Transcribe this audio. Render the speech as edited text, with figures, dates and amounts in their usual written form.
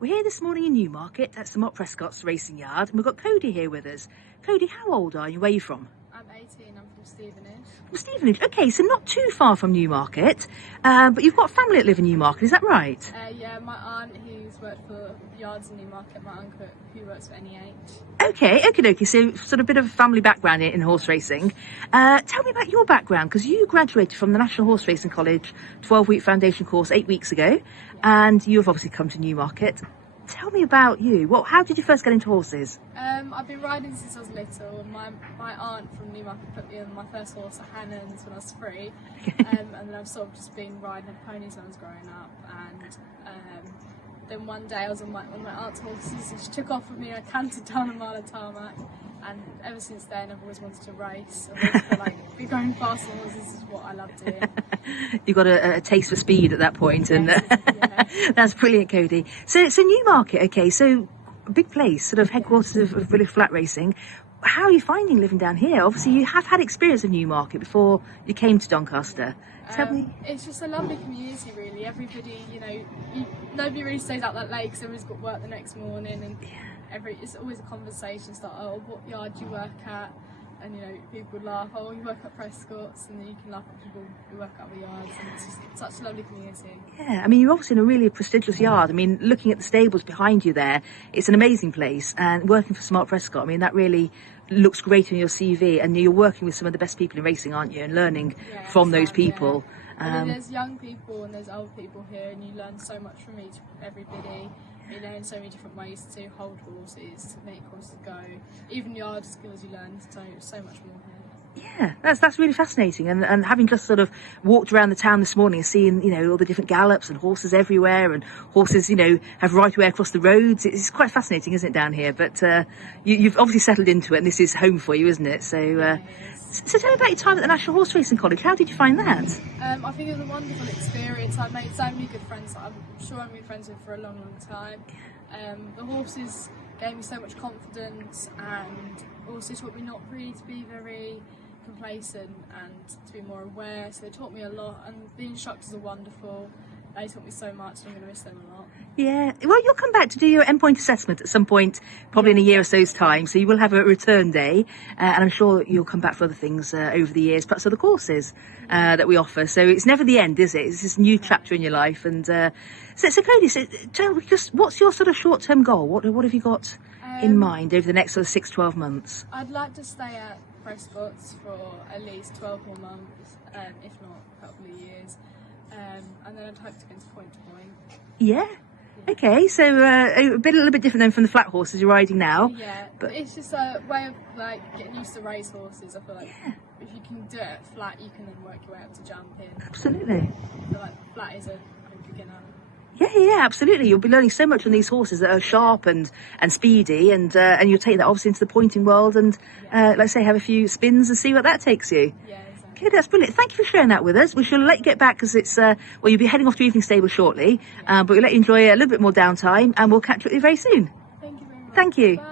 We're here this morning in Newmarket at Sir Mark Prescott's racing yard, and we've got Cody here with us. Cody, how old are you? Where are you from? I'm 18, I'm from Stevenage. From Stevenage, okay, so not too far from Newmarket, but you've got family that live in Newmarket, is that right? Yeah, my aunt who's worked for yards in Newmarket, my uncle who works for NEH. Okay, so sort of a bit of a family background in horse racing. Tell me about your background, because you graduated from the National Horseracing College 12-week foundation course 8 weeks ago, and you've obviously come to Newmarket. Tell me about you. How did you first get into horses? I've been riding since I was little. My aunt from Newmarket put me on my first horse at Hannon's when I was 3, and then I've sort of just been riding ponies when I was growing up. And then one day I was on my aunt's horses and she took off with me and I cantered down a mile of tarmac. And ever since then I've always wanted to race. I've always felt be going fast on horses is what I love doing. You got a taste for speed at that point, and Yes. that's brilliant, Cody. So Newmarket, okay, so a big place, sort of headquarters of British flat racing. How are you finding living down here? Obviously, you have had experience of Newmarket before you came to Doncaster. Tell me. It's just a lovely community, really. Everybody, nobody really stays out that late because everyone's got work the next morning, and it's always a conversation. It's like, oh, what yard do you work at? And people would laugh, oh, you work at Prescott's, and then you can laugh at people who work at other yards, and it's just such a lovely community. Yeah, I mean, you're obviously in a really prestigious yard. I mean, looking at the stables behind you there, it's an amazing place, and working for Sir Mark Prescott, I mean, that really looks great on your CV, and you're working with some of the best people in racing, aren't you, and learning from those people. I mean, there's young people and there's old people here, and you learn so much from everybody. You learn so many different ways to hold horses, to make horses go. Even yard skills you learn so much more here. Yeah, that's really fascinating. And having just sort of walked around the town this morning and seeing, all the different gallops and horses everywhere, and horses, have right away across the roads. It's quite fascinating, isn't it, down here? But you've obviously settled into it, and this is home for you, isn't it? So, so tell me about your time at the National Horseracing College. How did you find that? I think it was a wonderful experience. I made so many good friends that I'm sure I'm going to be friends with for a long, long time. The horses gave me so much confidence, and also taught me not really to be very complacent and to be more aware. So they taught me a lot, and the instructors are wonderful. They taught me so much, and I'm going to miss them a lot. Yeah, well, you'll come back to do your endpoint assessment at some point, probably in a year or so's time, so you will have a return day, and I'm sure you'll come back for other things over the years, perhaps other courses that we offer. So it's never the end, is it? It's this new chapter in your life. And so Cody, tell me, just what's your sort of short-term goal? What have you got in mind over the next sort of 6-12 months? I'd like to stay at Prescott's for at least 12 more months, if not a couple of years. And then I'd hope to go into point to point. Yeah. Okay, so a little bit different then from the flat horses you're riding now. Yeah, but it's just a way of getting used to race horses. I feel like if you can do it flat, you can then work your way up to jumping. Absolutely. I feel like flat is a beginner. Yeah, absolutely. You'll be learning so much on these horses that are sharp and speedy, and you'll take that obviously into the pointing world, and let's say have a few spins and see what that takes you. Yeah. Okay, that's brilliant. Thank you for sharing that with us. We shall let you get back because it's, you'll be heading off to evening stable shortly, but we'll let you enjoy a little bit more downtime, and we'll catch up with you very soon. Thank you very much. Thank you. Bye.